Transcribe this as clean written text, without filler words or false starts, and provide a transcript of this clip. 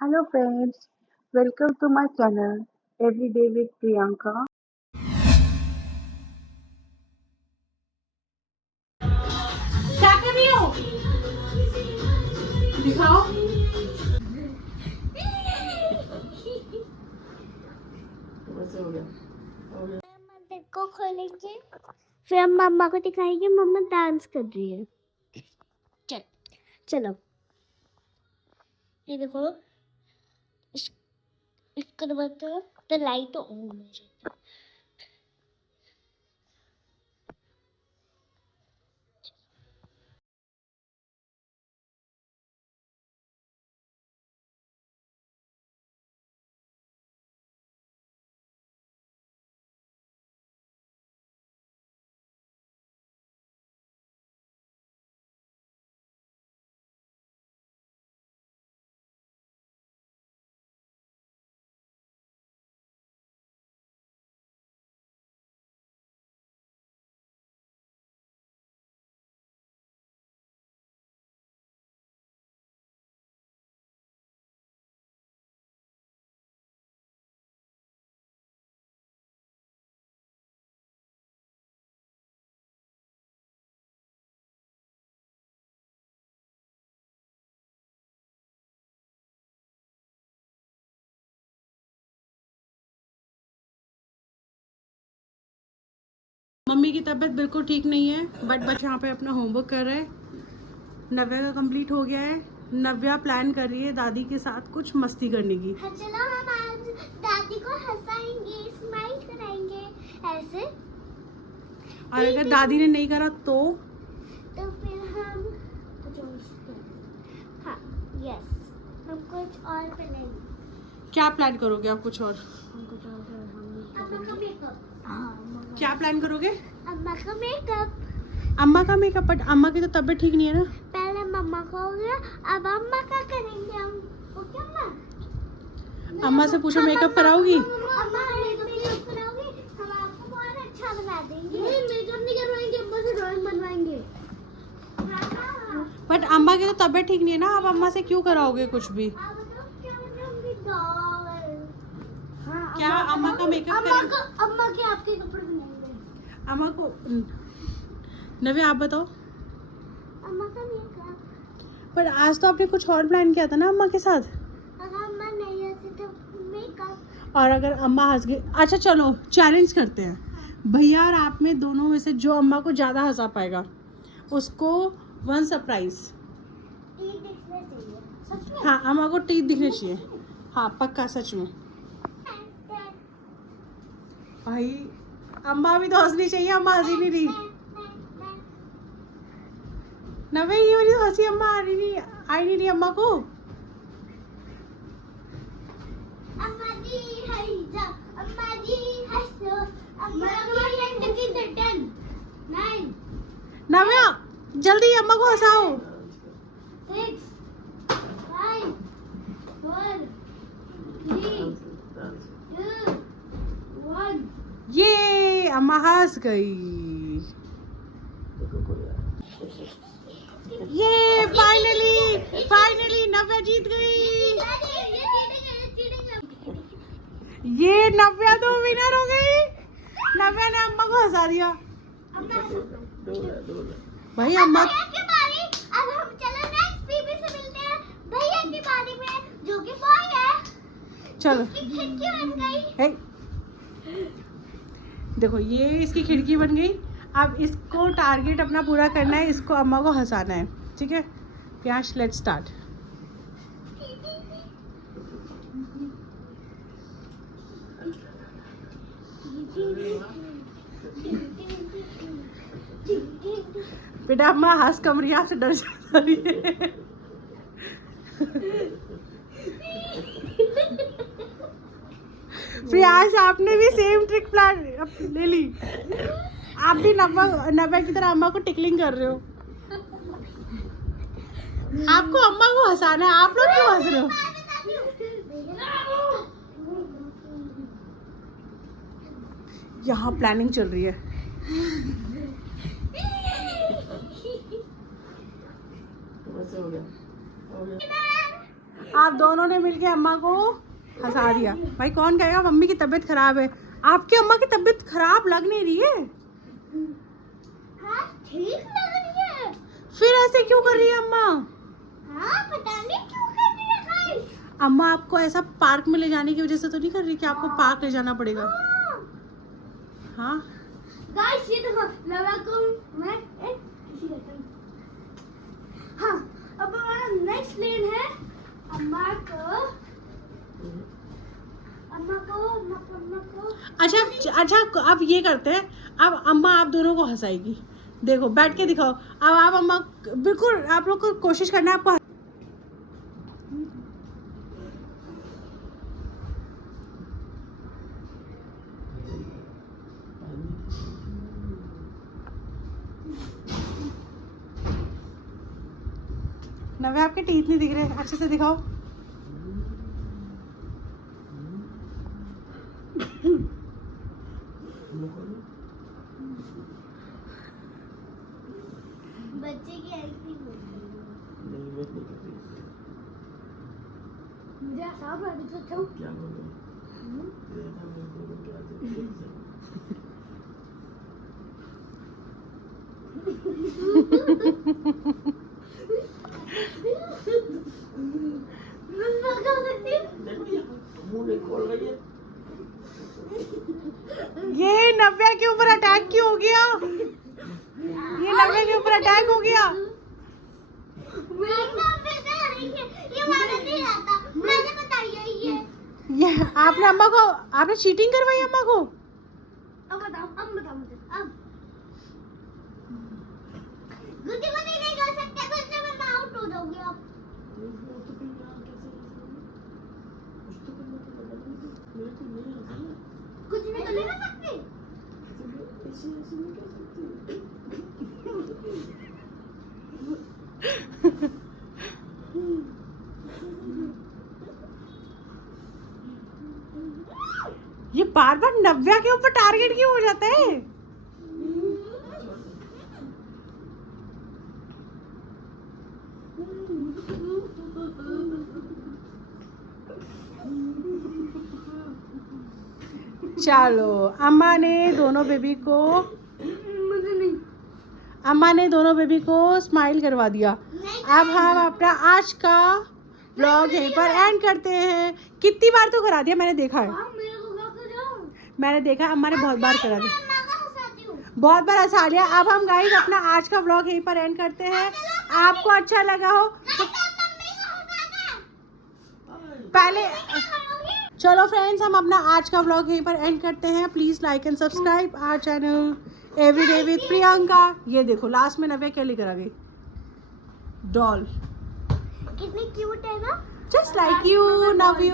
Hello friends, welcome to my channel Everyday with Priyanka. क्या कर रही हो? दिखाओ। मंदिर को खोलेंगे, फिर हम मम्मा को दिखाएंगे मम्मा डांस कर रही है। चल चलो, ये देखो, इस इसको दबाते तो लाइट ऑन हो जाता है। मम्मी की तबीयत बिल्कुल ठीक नहीं है, बट बच्चे यहाँ पे अपना होमवर्क कर रहे हैं। नव्या का कंप्लीट हो गया है। नव्या प्लान कर रही है दादी के साथ कुछ मस्ती करने की। हाँ, चलो हम आज दादी को हंसाएंगे, स्माइल कराएंगे ऐसे। और अगर दादी ने नहीं करा तो फिर हम कुछ और हाँ, यस, हम कुछ और करेंगे। क्या प्लान करोगे आप? कुछ और? हम कुछ और अम्मा का मेकअप। हाँ, क्या प्लान करोगे? अम्मा का मेकअप। अम्मा का मेकअप? बट अम्मा की तो तबीयत ठीक नहीं है ना। पहले मम्मा का हो गया, अब अम्मा का करेंगे हम। ओके अम्मा? अम्मा से पूछो मेकअप कराओगी? अम्मा मेकअप कराओगी, हम आपको बहुत अच्छा बना देंगे। नहीं, मेकअप नहीं करवाएंगे, अम्मा से ड्राइंग बनवाएंगे। बट अम्मा की तो तबीयत ठीक नहीं है ना, आप अम्मा से क्यों कराओगे कुछ भी? आप बताओ क्या बनवाऊंगी? डॉल। हाँ, क्या अम्मा का मेकअप करें? अम्मा के आपके कपड़े बनाएंगे। अम्मा को नव्या आप बताओ। अम्मा का मेकअप। पर आज तो आपने कुछ और प्लान किया था ना अम्मा के साथ। अगर अम्मा नहीं हंसी तो मेकअप। और अगर अम्मा हंस गई, अच्छा चलो चैलेंज करते हैं। भैया और आप में दोनों में से जो अम्मा को ज़्यादा हंसा पाएगा उसको वन सरप्राइज। टीथ दिखने चाहिए सच में। हाँ, अम्मा को टीथ दिखने चाहिए। हाँ पक्का, सच में। भाई अम्मा भी तो हंसनी चाहिए, अम्मा हंसी नहीं रही। नवे ये वाली हंसी अम्मा आई नहीं रही अम्मा को। अम्मा जी हंस जाओ, अम्मा जी हंसो, अम्मा की 9 नव्या जल्दी अम्मा को हंसाओ। 6 5 4 3 2 1। ये अम्मा हंस गई। ये फाइनली नव्या जीत गई। ये नव्या तो विनर हो गई। नव्या ने अम्मा को हंसा दिया। भाई अम्मा की बारी। अब हम चलो नेक्स्ट बीबी से मिलते हैं। भैया की बारी में, जो कि बॉय है। चलो। इसकी खिड़की बन गई। हे, देखो ये इसकी खिड़की बन गई। अब इसको टारगेट अपना पूरा करना है, इसको अम्मा को हंसाना है, ठीक है? प्यास, लेट्स स्टार्ट। बेटा अम्मा हंस कम रही है, आपसे डर जा रही है। प्रयास आपने भी सेम ट्रिक प्लान ले ली। आप भी नव्या की तरह अम्मा को टिकलिंग कर रहे हो। आपको अम्मा को हंसाना है, आप लोग क्यों हंस रहे हो? यहाँ प्लानिंग चल रही है। आप दोनों ने मिलके अम्मा को हंसा दिया। भाई कौन कहेगा मम्मी की तबीयत खराब है? आपकी अम्मा की तबीयत खराब लग नहीं रही है। हाँ, ठीक लग रही है। फिर ऐसे क्यों कर रही है अम्मा? हाँ, पता नहीं क्यों कर रही है गाइस। अम्मा आपको ऐसा पार्क में ले जाने की वजह से तो नहीं कर रही कि आपको पार्क ले जाना पड़ेगा? हाँ गाइस ये देखो, लगा को मैं ऐसे करता हूँ। हाँ, अब हमारा नेक्स्ट प्लेन है अम्मा को अच्छा अब ये करते हैं, अब अम्मा आप दोनों को हंसाएगी। देखो बैठ के दिखाओ। अब आप अम्मा बिल्कुल, आप लोग को कोशिश करना है आपको। नवे आपके टीथ नहीं दिख रहे, अच्छे से दिखाओ। बच्चे की एक्टिंग मुझे सब क्या ये नव्या के ऊपर अटैक क्यों हो गया? ये नव्या के ऊपर अटैक हो गया। ये आपने अम्मा को, आपने चीटिंग करवाई अम्मा को? अब बताओ मुझे अब गुड्डी को नहीं कर सकते, गुस्से में मैं आउट हो जाऊंगी। अब कुछ नहीं तो नहीं कर सकते। ये बार बार नव्या के ऊपर टारगेट क्यों हो जाता है? चलो अम्मा ने दोनों बेबी को स्माइल करवा दिया। अब हम अपना आज का व्लॉग यहीं पर एंड करते हैं। कितनी बार तो करा दिया, मैंने देखा है, मैंने देखा अम्मा ने बहुत बार करा दिया, बहुत बार हंसा लिया। अब हम गाइस अपना आज का व्लॉग यहीं पर एंड करते हैं। आपको अच्छा लगा हो तो पहले चलो फ्रेंड्स, हम अपना आज का व्लॉग यहीं पर एंड करते हैं। Please like and subscribe our channel everyday with Priyanka. ये देखो लास्ट में नव्या क्या लेकर आ गई, डॉल, कितनी क्यूट है ना, just like you, love you.